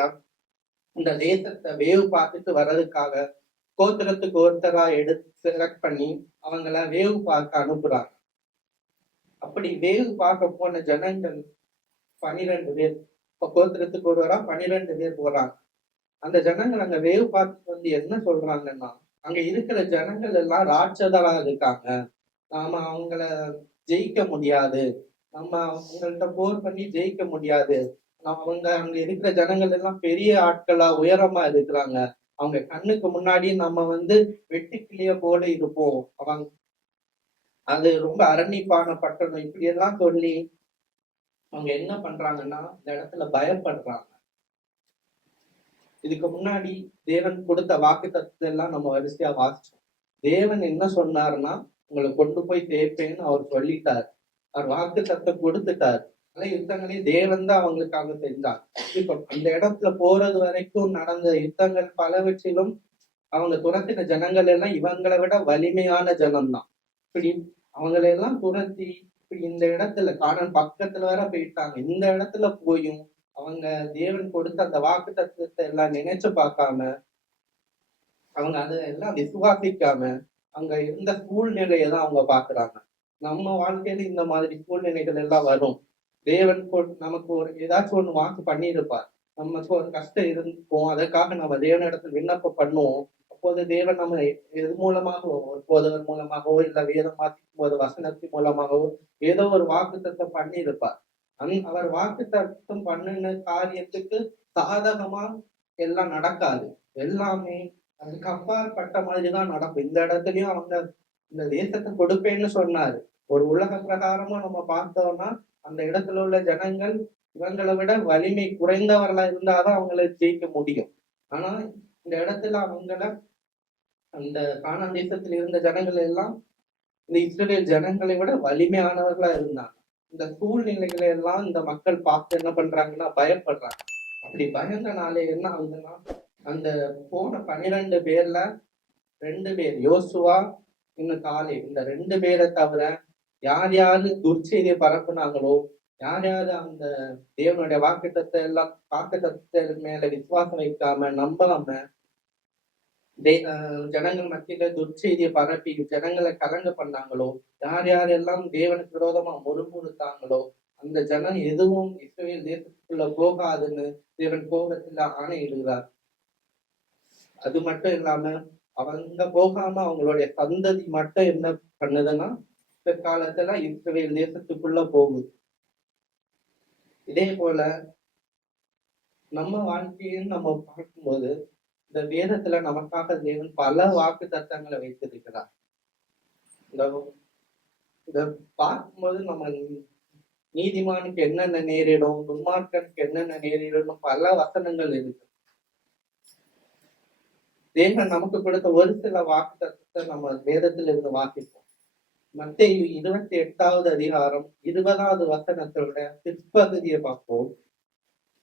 இந்த தேசத்தை வேவு பார்த்துட்டு வர்றதுக்காக கோத்திரத்துக்கு ஒருத்தரா எடுத்து செலக்ட் பண்ணி அவங்கள வேவு பார்க்க அனுப்புறாங்க. அப்படி வேவு பார்க்க போன ஜனங்கள் 12 பேர், கோத்திரத்துக்கு ஒருவரா 12 பேர் போறாங்க. அந்த ஜனங்கள் அங்க வேவு பார்த்து என்ன சொல்றாங்கன்னா, அங்க இருக்கிற ஜனங்கள் எல்லாம் ராட்சதரா இருக்காங்க, நாம அவங்கள ஜெயிக்க முடியாது, நம்ம அவங்கள்ட்ட போர் பண்ணி ஜெயிக்க முடியாது, அவங்க அங்க இருக்கிற ஜனங்கள் எல்லாம் பெரிய ஆட்களா உயரமா இருக்கிறாங்க, அவங்க கண்ணுக்கு முன்னாடி நம்ம வெட்டுக்கிளிய போல இருப்போம், அவங்க அது ரொம்ப அரணிப்பான பட்டணம், இப்படி எல்லாம் சொல்லி அவங்க என்ன பண்றாங்கன்னா இந்த இடத்துல பயப்படுறாங்க. இதுக்கு முன்னாடி தேவன் கொடுத்த வாக்கு தத்துவத்தை எல்லாம் நம்ம வரிசையா வாசிச்சோம். தேவன் என்ன சொன்னாருன்னா, உங்களை கொண்டு போய் சேர்ப்பேன்னு அவர் சொல்லிட்டார். அவர் வாக்கு தத்துவம் கொடுத்துட்டார். பல யுத்தங்களையும் தேவன் தான் அவங்களுக்காக செஞ்சார். இப்ப அந்த இடத்துல போறது வரைக்கும் நடந்த யுத்தங்கள் பலவற்றிலும் அவங்க துரத்தின ஜனங்கள் எல்லாம் இவங்களை விட வலிமையான ஜனம்தான். இப்படி அவங்களெல்லாம் துரத்தி இப்படி இந்த இடத்துல கானான் பக்கத்துல வர போயிட்டாங்க. இந்த இடத்துல போயும் அவங்க தேவன் கொடுத்த அந்த வாக்கு தத்துவத்தை எல்லாம் நினைச்சு பார்க்காம, அவங்க அதெல்லாம் விசுவாசிக்காம அங்க இருந்த சூழ்நிலையை தான் அவங்க பாக்குறாங்க. நம்ம வாழ்க்கையில இந்த மாதிரி சூழ்நிலைகள் எல்லாம் வரும். தேவன் நமக்கு ஏதாச்சும் ஒண்ணு வாக்கு பண்ணியிருப்பார். நமக்கு ஒரு கஷ்டம் இருக்கும், அதற்காக நம்ம தேவனிடத்தில் விண்ணப்பம் பண்ணுவோம். அப்போது தேவன் நம்ம எது மூலமாகவோ, ஒரு போதவர் மூலமாகவோ, இல்ல வேதம் வாசிக்கும் போது வசனத்தின் மூலமாகவோ ஏதோ ஒரு வாக்கு தத்துவம் பண்ணியிருப்பார். அவர் வாக்கு தத்துவம் பண்ணின காரியத்துக்கு சாதகமா எல்லாம் நடக்காது. எல்லாமே அதுக்கு அப்பாற்பட்ட மாதிரிதான் நடக்கும். இந்த இடத்துலயும் அவங்க இந்த தேசத்தை கொடுப்பேன்னு சொன்னாரு. ஒரு உலக பிரகாரமா நம்ம பார்த்தோம்னா அந்த இடத்துல உள்ள ஜனங்கள் இவங்களை விட வலிமை குறைந்தவர்களா இருந்தாதான் அவங்களை ஜெயிக்க முடியும். ஆனா இந்த இடத்துல அவங்கள அந்த கானான் தேசத்தில் இருந்த ஜனங்கள் எல்லாம் இந்த இஸ்ரேல் ஜனங்களை விட வலிமையானவர்களா இருந்தாங்க. இந்த சூழ்நிலைகளை எல்லாம் இந்த மக்கள் பார்த்து என்ன பண்றாங்கன்னா பயப்படுறாங்க. அப்படி பயந்தனாலே என்ன ஆகுதுன்னா, அந்த போன 12 பேர்ல 2 பேர், யோசுவா இன்னும் காலே, இந்த 2 பேரை தவிர யார் யாரு துர்ச்செய்தியை பரப்புனாங்களோ, யார் யாரு அந்த தேவனுடைய வாக்குத்தத்தை எல்லாம் வாக்குத்தத்தை மேல விசுவாசம் வைக்காம நம்பாம ஜனங்கள் மத்தியில துர்ச்செய்தியை பரப்பி ஜனங்களை கலங்க பண்ணாங்களோ, யார் யாரெல்லாம் தேவனுக்கு விரோதமா முறுமுறுத்தாங்களோ, அந்த ஜனம் எதுவும் இஸ்ரவேல் தேசத்துக்குள்ள போகாதுன்னு தேவன் கோபத்துல ஆணையிடுகிறார். அது மட்டும் இல்லாம அவங்க போகாம அவங்களுடைய சந்ததி மட்டும் என்ன பண்ணுதுன்னா பிற்காலத்துல இஸ்ரவேல் தேசத்துக்குள்ள போகுது. இதே போல நம்ம வாழ்க்கையும் நம்ம பார்க்கும்போது இந்த வேதத்துல நமக்காக தேவன் பல வாக்கு தத்தங்களை வைத்திருக்கிறார். இந்த இத பார்க்கும்போது நம்ம நீதிமானுக்கு என்னென்ன நேரிடும், துன்மார்க்கனுக்கு என்னென்ன நேரிடும் பல வசனங்கள் இருக்கு. தேவன் நமக்கு கொடுத்த ஒரு சில வாக்கு தத்துவத்தை நம்ம வேதத்துல இருந்து வாசிப்போம். மத்தேயு 28வது அதிகாரம் 20வது வசனத்தோட பிற்பகுதியை பார்ப்போம்.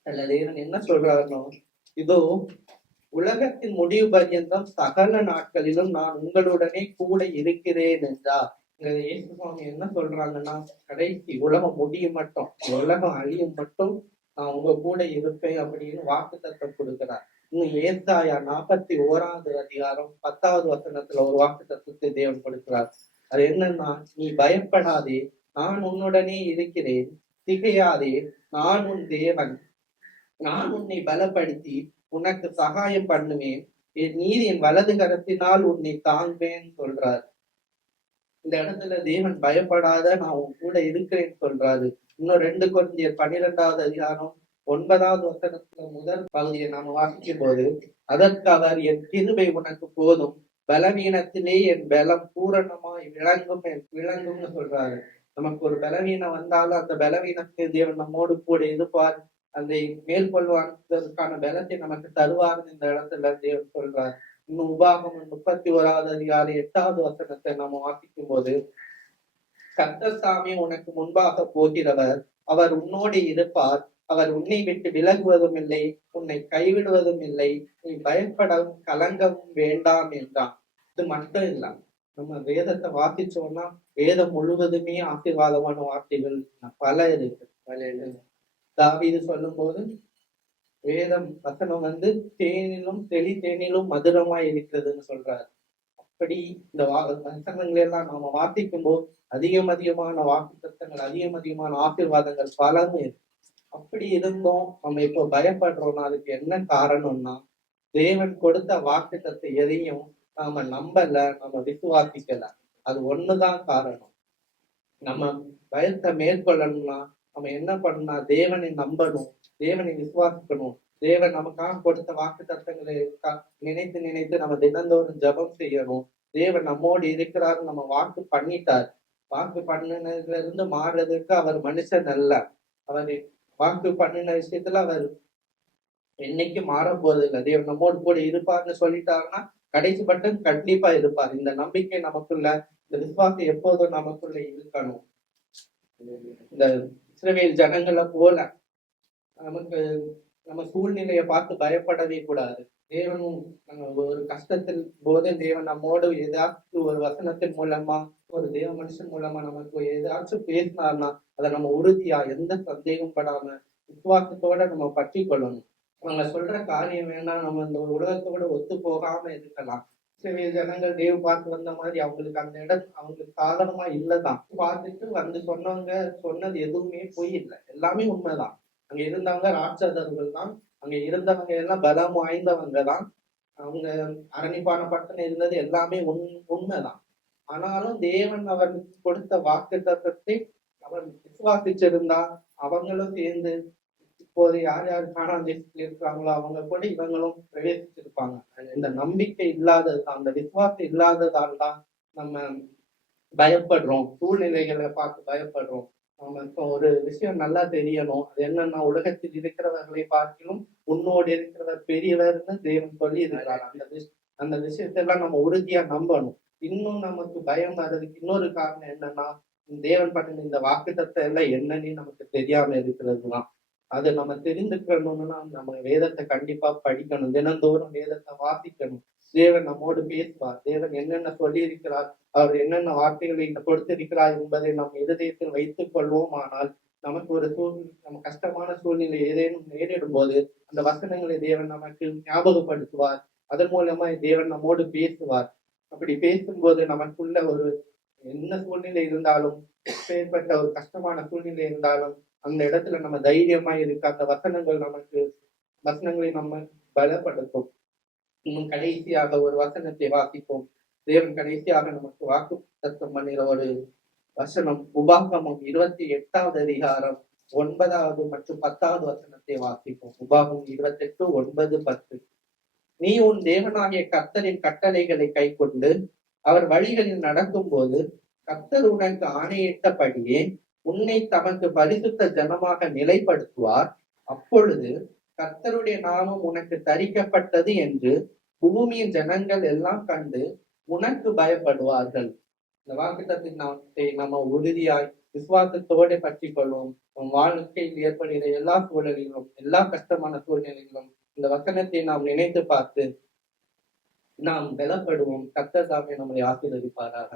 அதுல தேவன் என்ன சொல்றாருன்னா, இதோ உலகத்தின் முடிவு பர்யந்தம் சகல நாட்களிலும் நான் உங்களுடனே கூட இருக்கிறேன் என்றார். இயேசு சுவாமி என்ன சொல்றாங்கன்னா, கடைசி உலகம் முடியும் மட்டும், உலகம் அழியும் மட்டும் நான் உங்க கூட இருப்பேன் அப்படின்னு வாக்கு தத்தம் கொடுக்கிறார். இன்னும் ஏசாயா 41வது அதிகாரம் 10வது வசனத்துல ஒரு வாக்கு தத்துவத்தை தேவன் கொடுக்கிறார். அது என்னன்னா, நீ பயப்படாதே, நான் உன்னுடனே இருக்கிறேன், திகையாதே, நான் உன் தேவன், நான் உன்னை பலப்படுத்தி உனக்கு சகாயம் பண்ணுவேன், என் நீதி என் வலது கரத்தினால் உன்னை தாங்குவேன் சொல்றாரு. இந்த இடத்துல தேவன் பயப்படாத, நான் உன் கூட இருக்கிறேன்னு சொல்றாரு. இன்னும் 2 கொரிந்தியர் 12வது அதிகாரம் 9வது வசனத்துல முதல் பகுதியை நாம வாசிக்கும் போது, அதற்கு அவர் என் கிருபை உனக்கு போதும், பலவீனத்திலே என் பலம் பூரணமாய் விளங்கும்னு சொல்றாரு. நமக்கு ஒரு பலவீனம் வந்தாலும் அந்த பலவீனத்தை தேவன் நம்மோடு கூட இருப்பார், அதை மேற்கொள்வதற்கான பலத்தை நமக்கு தருவார்னு இந்த இடத்துல தேவன் சொல்றார். இன்னும் உபாகமம் 31வது அதிகாரம் 8வது வசனத்தை நம்ம வாசிக்கும் போது, கர்த்தர் தாமே உனக்கு முன்பாக போகிறவர், அவர் உன்னோடு இருப்பார், அவர் உன்னை விட்டு விலகுவதும் இல்லை, உன்னை கைவிடுவதும் இல்லை, நீ பயப்படவும் கலங்கவும் வேண்டாம் என்றான். இது மட்டும் இல்ல, நம்ம வேதத்தை வாசிச்சோம்னா வேதம் முழுவதுமே ஆசீர்வாதமான வார்த்தைகள் பல இருக்கு. தாவீது சொல்லும் போது, வேதம் வசனம் தேனிலும் தேனிலும் மதுரமாய் இருக்கிறதுன்னு சொல்றாரு. அப்படி இந்த வசனங்கள் எல்லாம் நாம வாசிக்கும் போது அதிகமான வாக்கு தத்தங்கள், அதிகமான ஆசீர்வாதங்கள் பலரும் இருக்கு. அப்படி இருந்தும் நம்ம இப்போ பயப்படுறோம்னா அதுக்கு என்ன காரணம்னா, தேவன் கொடுத்த வாக்கு தத்தை எதையும் நாம நம்பல, நம்ம விசுவாசிக்கல. அது ஒண்ணுதான் காரணம். நம்ம பயத்தை மேற்கொள்ளணும்னா நம்ம என்ன பண்ணா, தேவனை நம்பணும், தேவனை விசுவாசிக்கணும். தேவன் நமக்காக கொடுத்த வாக்கு தத்தங்களை நினைத்து நம்ம தினந்தோறும் ஜபம் செய்யணும். தேவன் நம்மோடு இருக்கிறாரு, நம்ம வாக்கு பண்ணிட்டார். வாக்கு பண்ணினதுல இருந்து மாறுறதுக்கு அவர் மனுஷன் அல்ல. அவர் வாக்கு பண்ணின விஷயத்துல அவர் என்னைக்கு மாற போறது இல்லை. தேவன் நம்மோடு கூட இருப்பார்னு சொல்லிட்டாருன்னா கடைசி பட்டம் கண்டிப்பா இருப்பார். இந்த நம்பிக்கை நமக்குள்ள, இந்த விசுவாசம் எப்போதும் நமக்குள்ள இருக்கணும். இந்த இஸ்ரவேல் ஜனங்களை போல நமக்கு நம்ம சூழ்நிலையை பார்த்து பயப்படவே கூடாது. தேவனும் ஒரு கஷ்டத்தில் போது தேவன் நம்மோடு ஏதாச்சும் ஒரு வசனத்தின் மூலமா, ஒரு தேவ மனுஷன் மூலமா நமக்கு ஏதாச்சும் பேசினார்னா அதை நம்ம உறுதியா எந்த சந்தேகம் படாம விசுவாசத்தோட நம்ம பற்றி கொள்ளணும். அவங்க சொல்ற காரியம் வேணா நம்ம இந்த உலகத்தோட ஒத்து போகாம இருக்கலாம். சில ஜனங்கள் தேவ பார்த்து வந்த மாதிரி அவங்களுக்கு அந்த இடம் அவங்களுக்கு சாதகமா இல்லதான். பார்த்துட்டு சொன்னவங்க சொன்னது எதுவுமே பொய் இல்லை, எல்லாமே உண்மைதான். அங்க இருந்தவங்க ராட்சதர்கள் தான், அங்க இருந்தவங்க எல்லாம் பலம் வாய்ந்தவங்க தான், அவங்க அரணிப்பான பட்டம் இருந்தது எல்லாமே உண்மைதான். ஆனாலும் தேவன் அவர்களுக்கு கொடுத்த வாக்கு தத்தத்தை அவர் விசுவாசிச்சிருந்தா அவங்களும் சேர்ந்து இப்போது யார் யார் காணாம இருக்கிறாங்களோ அவங்க கூட இவங்களும் பிரவேசிச்சிருப்பாங்க. இந்த நம்பிக்கை இல்லாததுதான், அந்த விசுவாசம் இல்லாததால் தான் நம்ம பயப்படுறோம், சூழ்நிலைகளை பார்த்து பயப்படுறோம். நமக்கு ஒரு விஷயம் நல்லா தெரியணும், அது என்னன்னா, உலகத்தில் இருக்கிறவர்களை பார்க்கிலும் உன்னோடு இருக்கிறவர் பெரியவர்னு தேவன் சொல்லி இருக்கிறார். அந்த விஷயத்தெல்லாம் நம்ம உறுதியா நம்பணும். இன்னும் நமக்கு பயம் வர்றதுக்கு இன்னொரு காரணம் என்னன்னா, தேவன் பண்ணின இந்த வாக்குத்தத்தம் எல்லாம் என்னன்னு நமக்கு தெரியாம இருக்கிறதுதான். அதை நம்ம தெரிந்துக்கணும்னா நம்ம வேதத்தை கண்டிப்பா படிக்கணும், தினந்தோறும் வேதத்தை வாசிக்கணும். தேவன் நம்மோடு பேசுவார், தேவன் என்னென்ன சொல்லி இருக்கிறார், அவர் என்னென்ன வார்த்தைகளை கொடுத்திருக்கிறார் என்பதை நம் இருதயத்தில் வைத்துக் கொள்வோம். ஆனால் நமக்கு ஒரு நம்ம கஷ்டமான சூழ்நிலை ஏதேனும் நேரிடும் போது அந்த வசனங்களை தேவன் நமக்கு ஞாபகப்படுத்துவார். அதன் மூலமா தேவன் நம்மோடு பேசுவார். அப்படி பேசும்போது நமக்குள்ள ஒரு என்ன சூழ்நிலை இருந்தாலும், ஏற்பட்ட ஒரு கஷ்டமான சூழ்நிலை இருந்தாலும் அந்த இடத்துல நம்ம தைரியமா இருக்க அந்த வசனங்களை நம்ம பலப்படுத்தும். இன்னும் கடைசியாக ஒரு வசனத்தை வாசிப்போம். தேவன் கடைசியாக நமக்கு வாக்கு தத்தம் பண்ணுகிற ஒரு வசனம் உபாகமம் 28வது அதிகாரம் 9வது மற்றும் 10வது வசனத்தை வாசிப்போம். உபாகமம் 28, 9, 10. நீ உன் தேவனாகிய கர்த்தரின் கட்டளைகளை கைக்கொண்டு அவர் வழிகளில் நடக்கும்போது கர்த்தர் உனக்கு ஆணையிட்டபடியே உன்னை தமக்கு பரிசுத்த ஜனமாக நிலைப்படுத்துவார். அப்பொழுது கர்த்தருடைய நாமம் உனக்கு தரிக்கப்பட்டது என்று பூமியின் ஜனங்கள் எல்லாம் கண்டு உனக்கு பயப்படுவார்கள். இந்த வாக்குத்தத்தின் நாமத்தை நம்ம உறுதியாய் விசுவாசத்தோடு பற்றி கொள்வோம். நம் வாழ்க்கையில் ஏற்படுகிற எல்லா சூழலிலும், எல்லா கஷ்டமான சூழ்நிலைகளும் இந்த வசனத்தை நாம் நினைத்து பார்த்து நாம் பலப்படுவோம். கர்த்தர் தாமே நம்மை ஆசீர்வதிப்பாராக.